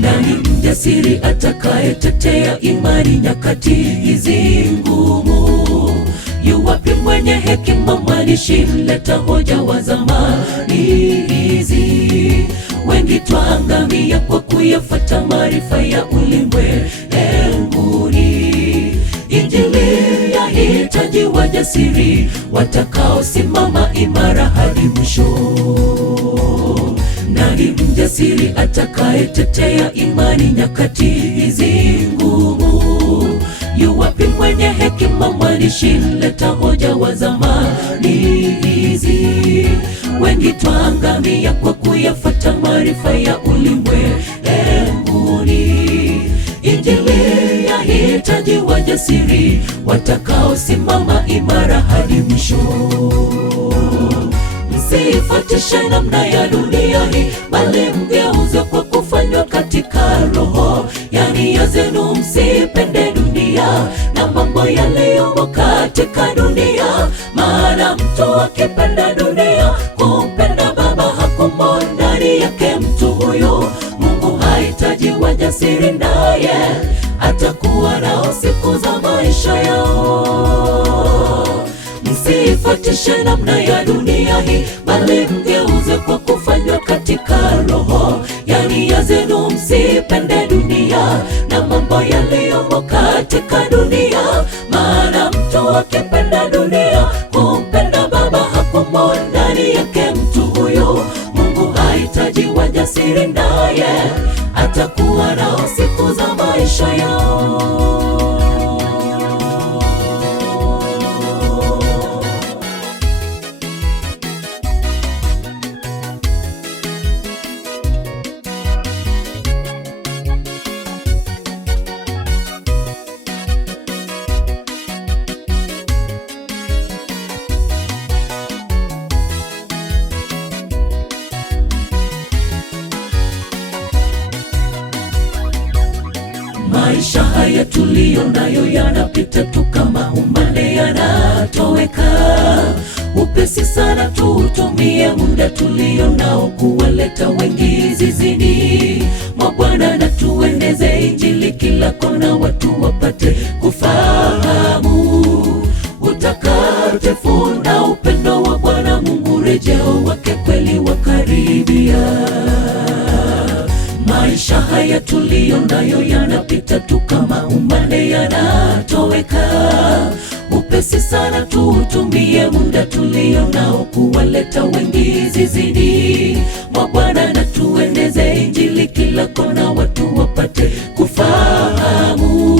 Nani mjasiri atakayetetea imani nyakati hizi ngumu? Yu wapi mwenye hekima, mwandishi mleta hoja wa zamani hizi? Wengi twaangamia kwa kuyafuata maarifa ya ulimwenguni. Injili yahitaji wajasiri watakaosimama imara hadi mwisho. Nani mjasiri atakayetetea imani nyakati hizi ngumu? Yu wapi mwenye hekima, mwandishi mleta hoja wa zamani hizi? Wengi twaangamia kwa kuyafuata maarifa ya ulimwenguni. Injili yahitaji wajasiri watakaosimama imara hadi mwisho. Msifuatishe namna ya dunia hii, bali mgeuze kwa kufanywa katika Roho. Yani ya zenu, msipende dunia na mambo yaliyomo katika dunia. Maana mtu akipenda dunia, kumpenda Baba hakumo ndani yake mtu huyo. Mungu hahitaji wajasiri, naye atakuwa nao siku za maisha yao. Msifuatishe namna ya dunia hii, bali mgeuze kwa kufanywa katika Roho. Yani ya zenu, msipende dunia na mambo yaliyomo katika dunia. Maana mtu akipenda dunia, kumpenda Baba hakumo ndani yake mtu huyo. Mungu hahitaji wajasiri, naye atakuwa nao siku za maisha yao. Maisha haya tuliyo nayo yanapita tu kama umande, yanatoweka upesi sana. Tuutumie muda tulio nao kuwaleta wengi zizini mwa Bwana, na tueneze Injili kila kona, watu wapate kufahamu utakatifu na upendo wa Bwana Mungu. Rejeo wake kweli wakaribia. Maisha haya tuliyo nayo yanapita tu kama umande, yanatoweka upesi sana. Tuutumie muda tulio nao kuwaleta wengi zizini mwa Bwana, na tueneze Injili kila kona, watu wapate kufahamu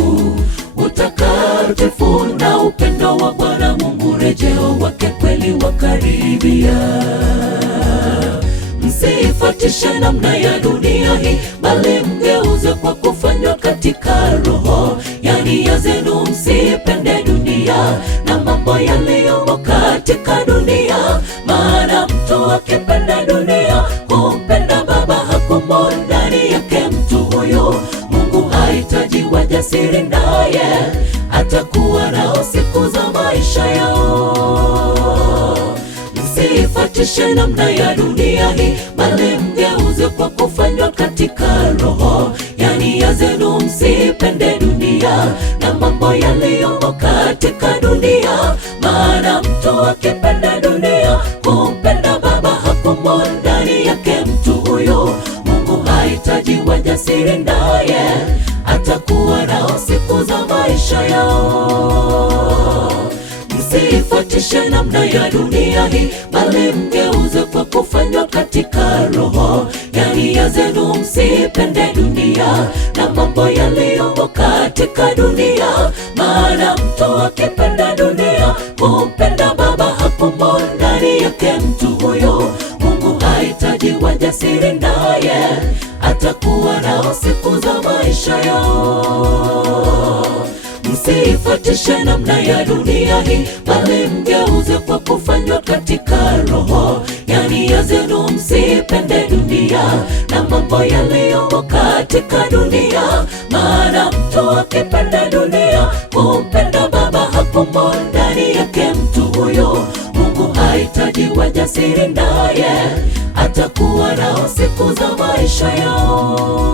utakatifu na upendo wa Bwana Mungu. Rejeo wake kweli wakaribia. Msifuatishe namna ya dunia hii, bali mgeuze kwa kufanywa katika Roho. Yani ya zenu, msipende dunia na mambo yaliyomo katika dunia. Maana mtu akipenda dunia, kumpenda Baba hakumo ndani yake mtu huyo. Mungu hahitaji wajasiri, naye atakuwa nao siku za maisha yao. Msifuatishe namna ya dunia hii, bali mgeuze kwa kufanywa katika Roho. Yani ya zenu, msipende dunia na mambo yaliyomo katika dunia. Maana mtu akipenda dunia, kumpenda Baba hakumo ndani yake mtu huyo. Mungu hahitaji wajasiri, naye atakuwa nao siku za maisha yao. Msifuatishe namna ya dunia hii, bali mgeuze kwa kufanywa katika Roho. Yani ya zenu, msipende dunia na mambo yaliyomo katika dunia. Maana mtu akipenda dunia, kumpenda Baba hakumo ndani yake mtu huyo. Mungu hahitaji wajasiri, naye atakuwa nao siku za maisha yao. Msifuatishe namna ya dunia hii, bali mgeuze kwa kufanywa katika Roho. yani ya zenu msipende dunia na mambo yaliyomo katika dunia. Maana mtu akipenda dunia, kumpenda Baba hakumo ndani yake mtu huyo. Mungu hahitaji wajasiri, naye atakuwa nao siku za maisha yao.